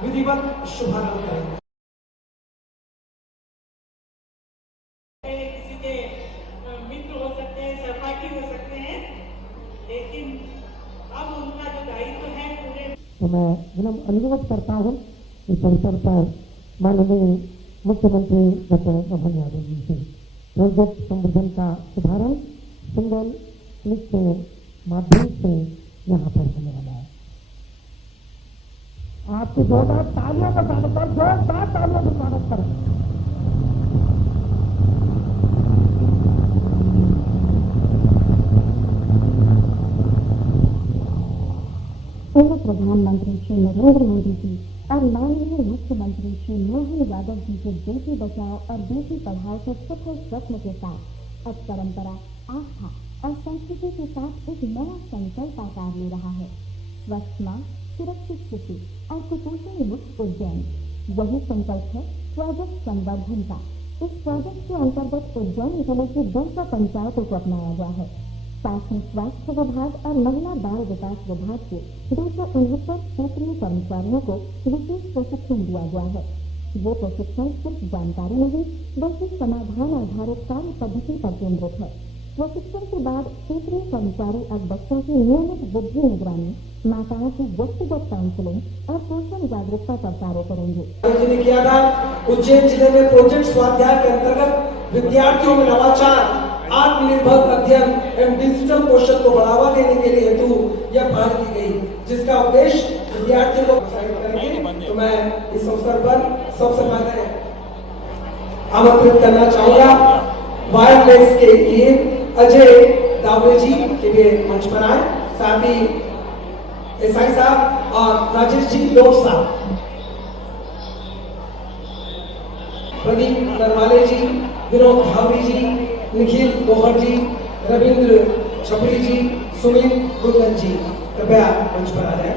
विधिवत शुभारंभ करें। किसी के मित्र हो सकते हैं, सहपाठी हो सकते हैं, लेकिन अब उनका जो दायित्व है पूरे। तो मैं विनम्र अनुरोध करता हूँ इस अवसर पर माननीय मुख्यमंत्री डॉक्टर मोहन यादव जी से प्रोजेक्ट संवर्धन का शुभारंभ सिंगल क्लिक के माध्यम से यहाँ पर होने वाला है। आपकी जोरदार तालियों का स्वागत करें, जोरदार तालियों का स्वागत करें। पूर्व प्रधानमंत्री श्री नरेंद्र मोदी जी और माननीय मुख्यमंत्री श्री मोहन यादव जी के बेटी बचाओ और बेटी पढ़ाओ के सफल स्वप्न के साथ अब परंपरा, आस्था और संस्कृति के साथ एक नया संकल्प आकार ले रहा है। स्वस्थ मां, सुरक्षित शिशु और कुपोषण मुक्त उज्जैन, यही संकल्प है प्रोजेक्ट संवर्धन का। इस प्रोजेक्ट के अंतर्गत उज्जैन जिले की 200 पंचायतों को अपनाया गया है। साथ ही स्वास्थ्य विभाग और महिला बाल विकास विभाग के 269 क्षेत्रीय कर्मचारियों को विशेष प्रशिक्षण दिया गया है। ये प्रशिक्षण सिर्फ जानकारी नहीं बल्कि समाधान आधारित कार्य पद्धति पर केंद्रित है। प्रशिक्षण के बाद क्षेत्रीय कर्मचारी अब बच्चों की नियमित बुद्धि निगरानी, माताओं की व्यक्तिगत काउंसलिंग और पोषण जागरूकता पर कार्य करेंगे। किया था उज्जैन जिले में प्रोजेक्ट स्वाध्याय के अंतर्गत विद्यार्थियों में नवाचार, आत्मनिर्भर अध्ययन एवं डिजिटल कौशल को बढ़ावा देने के लिए हेतु यह पहल की गई, जिसका उद्देश्य विद्यार्थियों को प्रोत्साहित करेंगे। तो मैं इस अवसर पर सबसे पहले आमंत्रित करना चाहूंगा वायरलेस के लिए अजय दावरे जी के लिए मंच पर आए, साथ ही एसआई साहब और राजेश जी लोग साहब, प्रदीप नरवाले जी, विनोद भावरी जी, निखिल गोहर जी, रविंद्र छपरी जी, सुमित गुंजन जी, कृपया मंच पर आ जाए।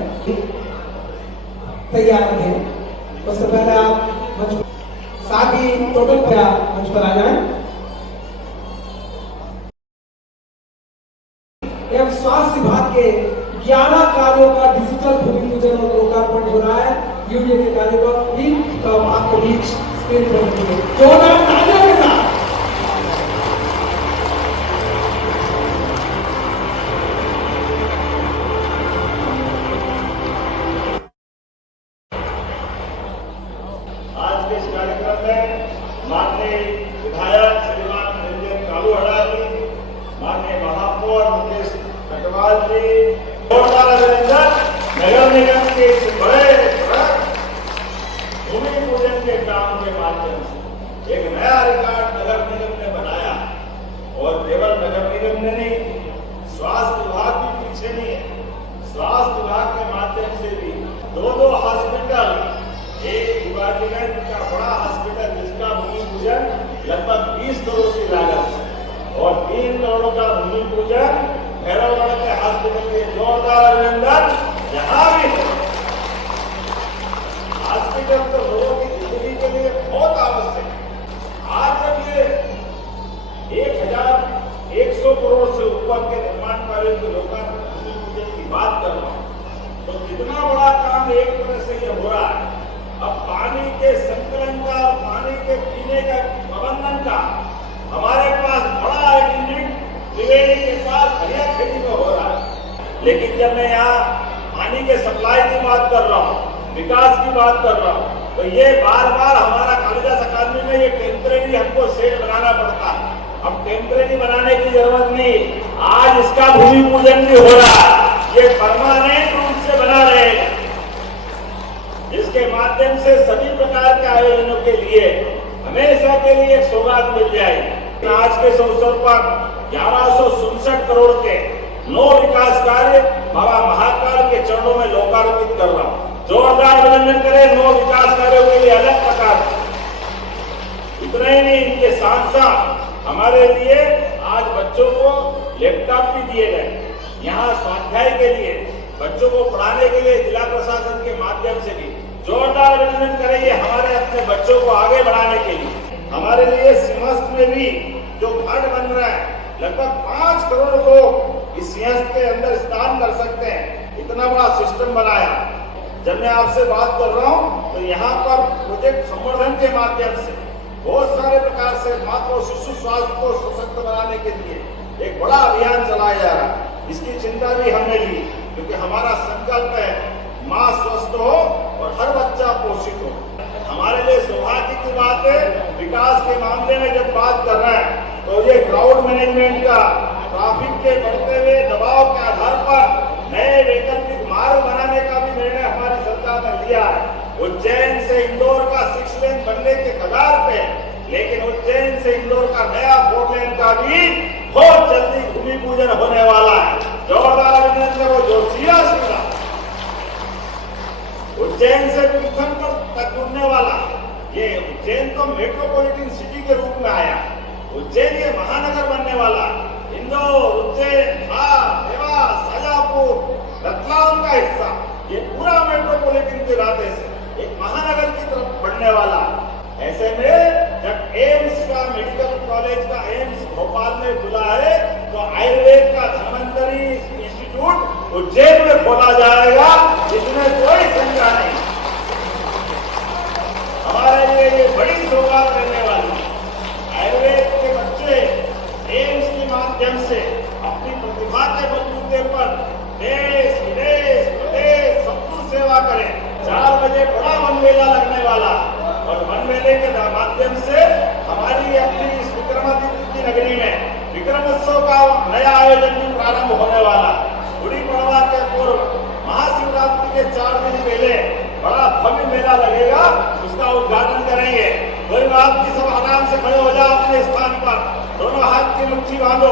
तैयार रहें। सबसे पहले आप मंच, साथ ही टोटल मंच पर आ जाए। एवं स्वास्थ्य विभाग के 11 कार्यों का डिजिटल भूमि पूजन और लोकार्पण हो रहा है। वीडियो के कार्य को भी तो आपके बीच स्क्रीन पर जोरदार तालियों के साथ आज के इस कार्यक्रम में माननीय विधायक श्रीमान निरंजन कालूहड़ा जी, माननीय महापौर मुकेश कटवाल जी, जोरदार अभिनंदन। नगर निगम के इस बड़े भूमि पूजन के काम के माध्यम से एक नया रिकॉर्ड नगर निगम ने बनाया, और केवल नगर निगम ने नहीं, स्वास्थ्य विभाग भी पीछे नहीं है। स्वास्थ्य विभाग के माध्यम से भी 2 हॉस्पिटल, एक डिपार्टमेंट का बड़ा हॉस्पिटल जिसका भूमि पूजन लगभग 20 करोड़ की लागत है, और 3 करोड़ का भूमि पूजन भैरवगढ़ के हॉस्पिटल के। जोरदार अभिनंदन। यहाँ भी हॉस्पिटल तो लोगों की जिंदगी के लिए बहुत आवश्यक है। आज जब ये 1100 करोड़ से ऊपर के निर्माण कार्यों के लोकार्पण भूमि पूजन की बात कर रहा हूँ, तो कितना बड़ा काम एक तरह से ये हो रहा है। अब पानी के संकलन का, पानी के पीने का प्रबंधन का हमारे पास बड़ा एक यूनिट त्रिवेणी के पास हरिया खेती में हो रहा है। लेकिन जब मैं यहाँ पानी के सप्लाई की बात कर रहा हूँ, विकास की बात कर रहा हूँ, तो ये बार बार हमारा कालिदास अकादमी में ये टेम्परेरी हमको सेट बनाना पड़ता है। अब टेम्परेरी बनाने की जरूरत नहीं, आज इसका भूमि पूजन भी हो रहा है। ये परमानेंट रूप से बना रहेगा, जिसके माध्यम से सभी प्रकार के आयोजनों के लिए हमेशा के लिए एक सौगात मिल जाएगी। आज के अवसर पर 1167 करोड़ के 9 विकास कार्य बाबा महाकाल के चरणों में लोकार्पित कर रहा हूँ। जोरदार अभिनंदन करें 9 विकास कार्यों के लिए अलग प्रकार। इतना ही नहीं, इनके साथ साथ हमारे लिए आज बच्चों को लैपटॉप भी दिए गए। यहाँ स्वाध्याय के लिए बच्चों को पढ़ाने के लिए जिला प्रशासन के माध्यम से भी जोरदार अभिनंदन करेंगे। हमारे अपने बच्चों को आगे बढ़ाने के लिए हमारे लिए सिंहस्थ में भी जो घाट बन रहा है, लगभग 5 करोड़ लोग इस सिंहस्थ के अंदर स्नान कर सकते हैं। इतना बड़ा सिस्टम बनाया। जब मैं आपसे बात कर रहा हूँ तो यहाँ पर प्रोजेक्ट संवर्धन के माध्यम से बहुत सारे प्रकार से माता और शिशु स्वास्थ्य को सशक्त बनाने के लिए एक बड़ा अभियान चलाया जा रहा है। इसकी चिंता भी हमने ली क्योंकि हमारा संकल्प है माँ स्वस्थ हो और हर बच्चा पोषित हो। हमारे लिए सौभाग्य की बात है, विकास के मामले में जब बात कर रहे हैं तो ये क्राउड मैनेजमेंट का, ट्रैफिक के बढ़ते हुए दबाव के आधार पर नए वैकल्पिक मार्ग बनाने का भी निर्णय हमारी सरकार ने लिया है। उज्जैन से इंदौर का 6 लेन बनने के कगार पे, लेकिन उज्जैन से इंदौर का नया 4 लेन का भी बहुत जल्दी भूमि पूजन होने वाला है। जोरदार अभिनंदन करो जोशिया श्रीला। उज्जैन से पीथमपुर तक जुड़ने वाला ये उज्जैन तो मेट्रोपॉलिटन सिटी के रूप में आया, उज्जैन ये महानगर बनने वाला। इंदौर, उज्जैन, देवास, शाजापुर, रतलाम का हिस्सा ये पूरा मेट्रोपॉलिटन के रास्ते से एक महानगर की तरफ बढ़ने वाला। ऐसे में जब एम्स का, मेडिकल कॉलेज का एम्स भोपाल में खुला है तो आयुर्वेद का धन्वंतरी इंस्टीट्यूट उज्जैन में खोला जाएगा, इसमें कोई शंका नहीं। हमारे लिए ये बड़ी सौगात रहने वाली। आयुर्वेद के बच्चे एम्स के माध्यम से अपनी प्रतिभा के बलबूते पर देश विदेश प्रदेश सबको सेवा करें। 4 बजे बड़ा वन मेला लगने वाला और वन मेले के माध्यम से हमारी अपनी इस विक्रमादित्य की नगरी में विक्रमोत्सव का नया आयोजन भी प्रारंभ होने वाला। गुड़ी पड़वा के पूर्व महाशिवरात्रि के 4 दिन पहले बड़ा भव्य मेला लगेगा, उसका उद्घाटन करेंगे। कोई बात नहीं, सब आराम से खड़े हो जाओ अपने स्थान पर, दोनों हाथ की मुट्ठी बांधो।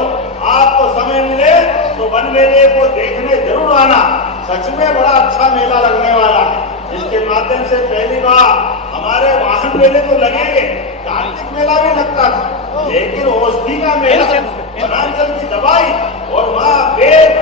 आपको समय मिले तो वन मेले को देखने जरूर आना, सच में बड़ा अच्छा मेला लगने वाला है। इसके माध्यम से पहली बार हमारे वाहन मेले तो लगेंगे, कार्तिक मेला भी लगता था, लेकिन औषधि का मेला, वनांचल की दवाई और वहाँ वेद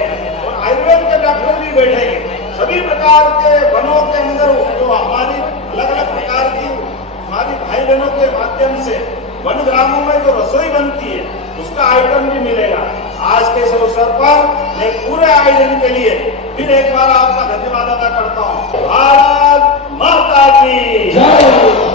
और आयुर्वेद के डॉक्टर भी बैठेंगे। सभी प्रकार के वनों के अंदर जो हमारी अलग अलग प्रकार की हमारी भाई बहनों के माध्यम से वन ग्रामों में जो रसोई बनती है उसका आइटम भी मिलेगा। आज के इस अवसर पर मैं पूरे आयोजन के लिए फिर एक बार आपका धन्यवाद अदा करता हूँ। भारत माता की जय।